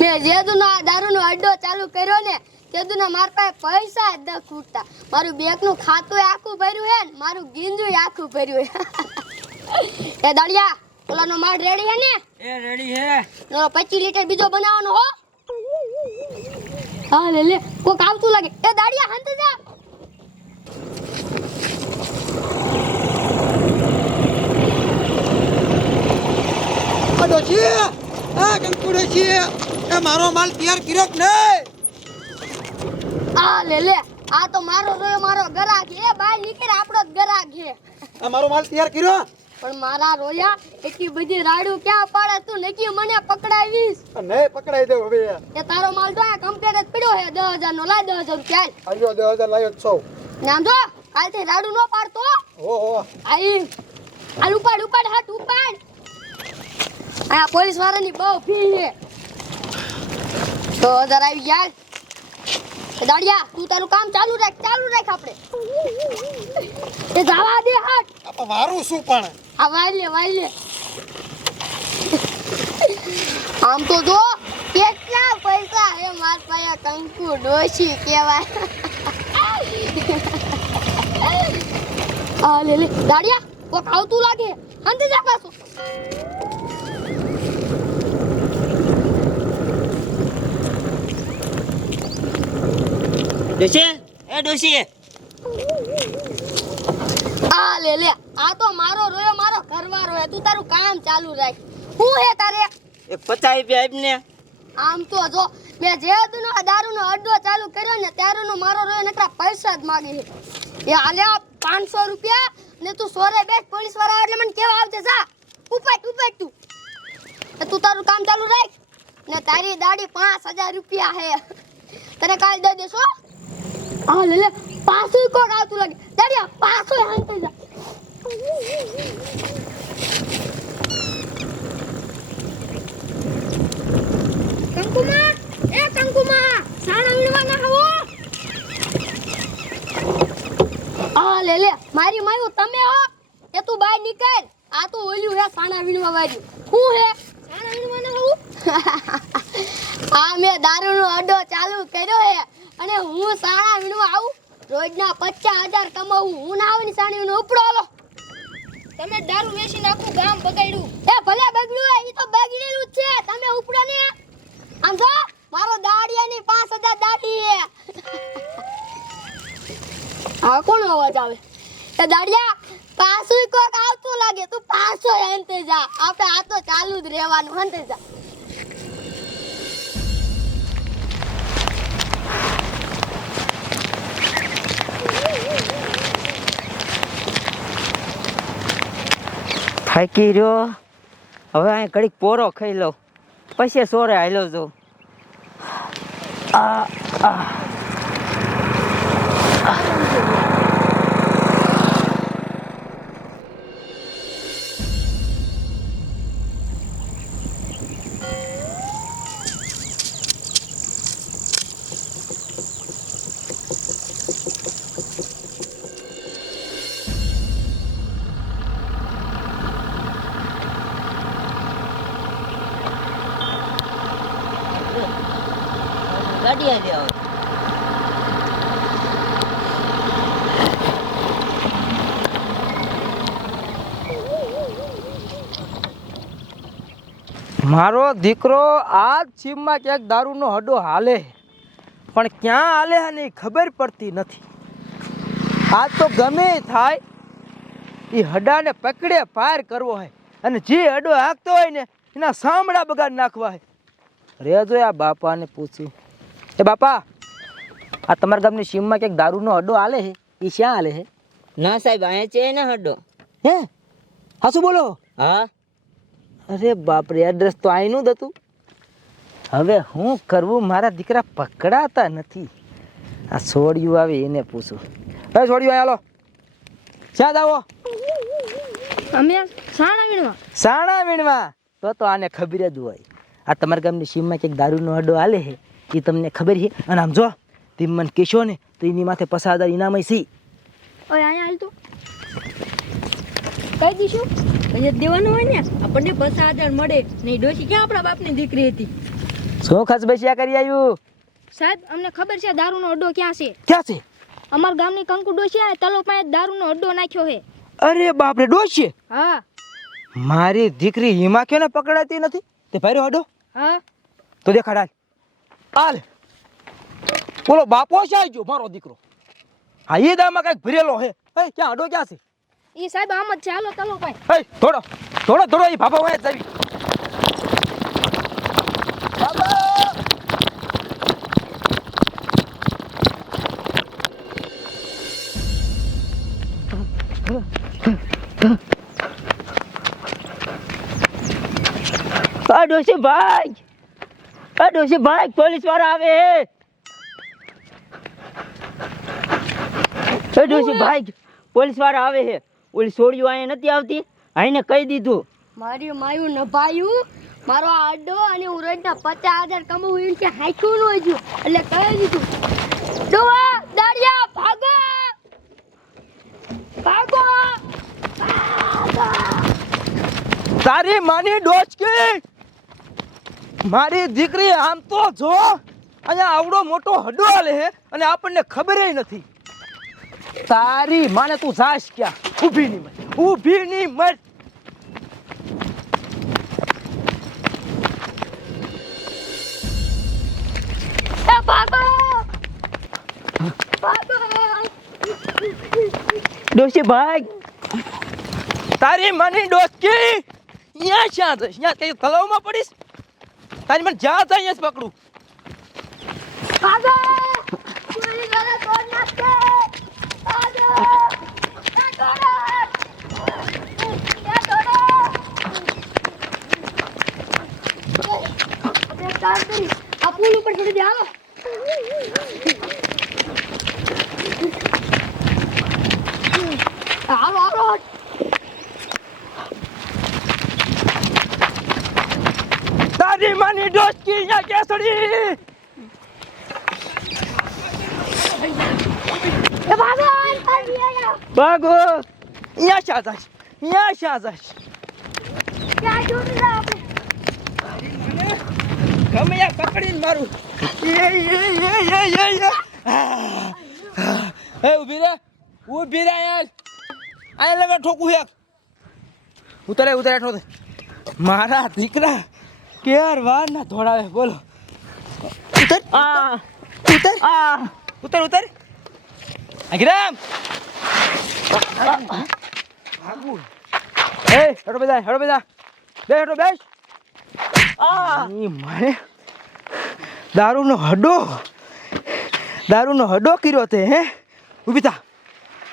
મેં જેદુનો આ દારૂનો અડ્ડો ચાલુ કર્યો ને તેદુના માર પાસે પૈસા જ ન ખૂટતા. મારું બેંકનું ખાતું આખું ભર્યું હે ને મારું ગીંજુય આખું ભર્યું હે. એ દાડિયા ઓલાનો માળ રેડી હે ને? એ રેડી હે. નો 25 લીટર બીજો બનાવવાનો હો. હા લે લે કોક આવતું લાગે. એ દાડિયા હંત જા. ડોશી આ કંકુ ડોશી એ મારો માલ તૈયાર કર્યો કે નહીં? આ લે લે આ તો મારો રોયો મારો ગરાક હે. બાય નીકળ આપણો જ ગરાક હે. આ મારો માલ તૈયાર કર્યો? પણ મારા રોયા એટલી બધી રાડું ક્યાં પાડે તું નકી મને પકડાવીશ. નહીં પકડાઈ દે હવે. એ તારો માલ તો આ કમ્પ્લેટ જ પડ્યો હે 10000 નો. લાય 10000 રૂપિયા. આયો 10000 લાયો છો. નામ જો કાલથી રાડું નો પાડતો. ઓહો આઈ આલ ઉપાડ ઉપાડ હાથ ઉપાડ. આ પોલીસ વાળાની બહુ ફી છે. તો જરા આવી યાર. દાડિયા તું તારું કામ ચાલુ રાખ આપણે. એ જવા દે હાથ. આપા વારું શું પણ? આ વાઈ લે. આમ તો જો કેટલા પૈસા હે માર પાસે. કંકુ ડોશી કહેવાય. આ લે દાડિયા કોક આવતું લાગે. અંતે જા પાછો. ડોશી એ ડોશી. આ લે આ તો મારો રોયો મારો ઘરવાળો હે. તું તારું કામ ચાલુ રાખ. હું હે તારે? એક 50 રૂપિયા આપને. આમ તો જો મેં જે દુનો દારૂનો અડ્ડો ચાલુ કર્યો ને ત્યારનો મારો રોયો નકરા પૈસા જ માંગે છે. એ આલ્યા 500 રૂપિયા ને તું સોરે બેઠ. પોલીસ વાળા એટલે મને કેવા આવજે. જા ઉપાડ તું. તું તારું કામ ચાલુ રાખ ને તારી દાડી 5000 રૂપિયા હે. તને કાલ દઈ દેશો. આ લે પાછું કોક આવતું લાગે. દાડિયા પાછું હાંતે જા. કંકુમા સાણા વીણવા ના આવો. આ લે મારી માયું તમે હો. એ તું બહાર નીકળ. આ તો ઓલ્યું હે સાણા વીણવા વાળ્યું. હું હે સાણા વીણવા ના આવું. આ મેં દારૂનો અડ્ડો ચાલુ કર્યો હે અને હું સાણા વીણવા આવું. રોજના 50000 કમાવું. હું ના આવું ને સાણા વીણવા ઉપડો હાલો. તમે દારૂ વેચી નાખું ગામ બગાડ્યું. એ ભલે બગડ્યું હે ઈ તો બગડેલું જ છે. તમે ઉપડો ને. આમ જો મારો દાડિયાની 5000 દાડી હે. આ કોણ અવાજ આવે? એ દાડિયા પાછું કોક આવતું લાગે. તું પાછો હંતે જા. આપણે આ તો ચાલુ જ રહેવાનું. હંતે જા. થાકી રહ્યો. હવે અહીં ઘડીક પોરો ખાઈ લઉં પછી સોરે હાલો જાઉં. ગાડી આવી આવો. મારો દીકરો આ સીમમાં ક્યાંક દારૂનો હડો હાલે પણ ક્યાં હાલે અને ખબર પડતી નથી. આ તો ગમે થાય એ હડાને પકડે પાર કરવો હોય અને જે હડો હાંકતો હોય ને એના સાંભળા બગાડ નાખવા હોય. રેજો આ બાપાને પૂછ્યું. એ બાપા આ તમારા ગામની સીમમાં ક્યાંક દારૂનો હડો હાલે છે એ ક્યાં હાલે છે? ના સાહેબ અહીંયા છે ને હડો. હે હા શું બોલો? હા. અરે બાપરે એડ્રેસ તો આઈનું જ હતું. હવે હું કરવું? મારા દીકરા પકડાતા નથી. આ છોડ્યું આવે એને પૂછું. હવે છોડ્યું હાલો ક્યાં જાવો? અમે સાણા વીણવા. સાણા વીણવા? તો આને ખબર જ હોય. આ તમારા ગામની સીમમાં ક્યાંક દારૂનો અડ્ડો હાલે છે એ તમને ખબર છે? અને આમ જો તમે મને કહેશો ને તો એની માથે 50,000 ઇનામ છે. ઓય અહીંયા હાલ તો કહી દઈશું. અહીંયા જ દેવાનું હોય ને આપણને 50,000 મળે નહીં. ડોશી ક્યાં આપણા બાપની દીકરી હતી? શું ખસ બસિયા કરી આવ્યું? સાહેબ અમને ખબર છે દારૂનો અડ્ડો ક્યાં છે. ક્યાં છે? અમારા ગામની કંકુ ડોશિયાએ તલો પાસે દારૂનો અડ્ડો નાખ્યો છે. અરે બાપ રે, ડોશી હા મારી દીકરી હિમા કેને પકડાતી નથી? તે ભાઈરો હડો હા તો દેખાડ હાલ. હાલ બોલો બાપો છે આજો મારો દીકરો. હા એ દામાં કઈક ભરેલો હે. હે ક્યાં હડો ક્યાં છે? ઈ સાહેબ આમ જ છે. હાલો તલો પાસે. હે થોડો થોડો થોડો એ બાપા વાય જાવી. ડોશી ભાઈ પોલીસ વાળા આવે હે. ડોશી ભાઈ પોલીસ વાળા આવે હે. ઓલી છોડીઓ અહીંયા નથી આવતી, આઈને કહી દીધું. મારી માયું નભાયું મારો આ અડ્ડો અને હું રોજના 50,000 કમાવું એમ કે હાંખ્યું ન હજુ એટલે કહી દીધું. ડોવા દાડિયા ભાગો ભાગો તારી માની ડોચકી, મારી દીકરી આમ તો જો અહીંયા આવડો મોટો હડો હાલે હે અને આપણને ખબર નથી. તારી માને તું જાશ ક્યાં? ઊભી ની મત, ઊભી ની મત. એ ભાગો ભાગો ડોશી ભાઈ તારી માની ડોચકી અહીંયા ક્યાં જઈશ? અહીંયા તે તળાવમાં પડીશ? તારી મને જ્યાં જાય અહીંયા જ પકડું. ભાગો ચોરી કરે તોડ નાખે ભાગો એ તોડો કામ કરી આ પુલ ઉપર છોડી દે. હાલો હાલો હાલો તારી માની ડોચકી અહીંયા કેસડી. એ ભાગો આવી આયા ભાગો. અહીંયા શા જાય? અહીંયા શા જાય? ક્યાં જોડી રા આપણે ગમે યા પકડીને મારું. એ ઊભી રે, ઊભી રે યાર. આયા લગા ઠોકું એક. ઉતરે ઉતરે ઠોક. મારા દીકરા કેર વાર ના ધોડાવે. બોલો ઉતર આ ઉતર આ ઉતર ઉતર. અગ્રામ ભાગું. એ હેડો બધા, હેડો બધા. બે હેડો બેસ. ઈ મારે દારૂનો હડો કર્યો તે. હે ઊભી થા,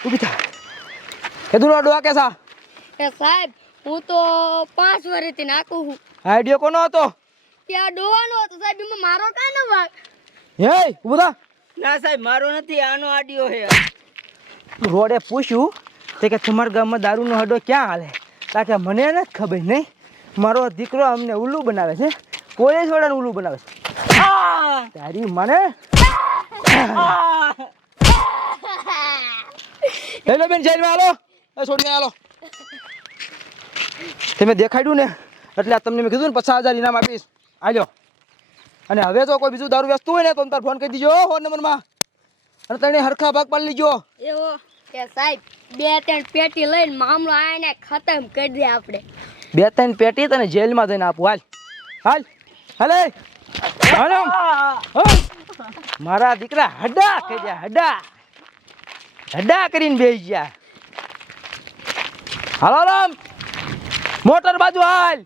ઊભી થા. કેદુનો હડો આ કેસા? એ સાહેબ હું તો 5 વર્ષથી નાખું છું. આઈડિયો કોનો હતો? ત્યાં ડોવાનો હતો સાહેબ. એમાં મારો કાંઈ ન ભાગ. હે ઊભો થા. ના સાહેબ મારો નથી, આનો આડિયો હે. રોડે પૂછ્યું તે કે તમારા ગામમાં દારૂનો હડો ક્યાં હાલે? તા કે મને નથી ખબર. નહીં મારો દીકરો અમને ઉલ્લુ બનાવે છે, પોલીસ વાળાને ઉલ્લુ બનાવે છે. તારી મને હેલો બેન, જેલમાં હાલો. એ છોડીને હાલો. તમે દેખાડ્યું ને એટલે તમને મેં કીધું ને 50,000 ઇનામ આપીશ. આજો. અને હવે જો કોઈ બીજું દારૂ વેચતું હોય ને તો તાર ફોન કરી દીજો ફોન નંબરમાં. અને તને હરખા ભાગ પાડી લીજો. એવો કે સાહેબ 2-3 પેટી લઈને મામલો આને ખતમ કરી દે આપણે. 2-3 પેટી તને જેલમાં જઈને આપું. હાલ હાલ હાલે હાલો. મારા દીકરા હડા કર્યા, હડા કરીને બેસી ગયા. હાલો રામ મોટર બાજુ હાલ.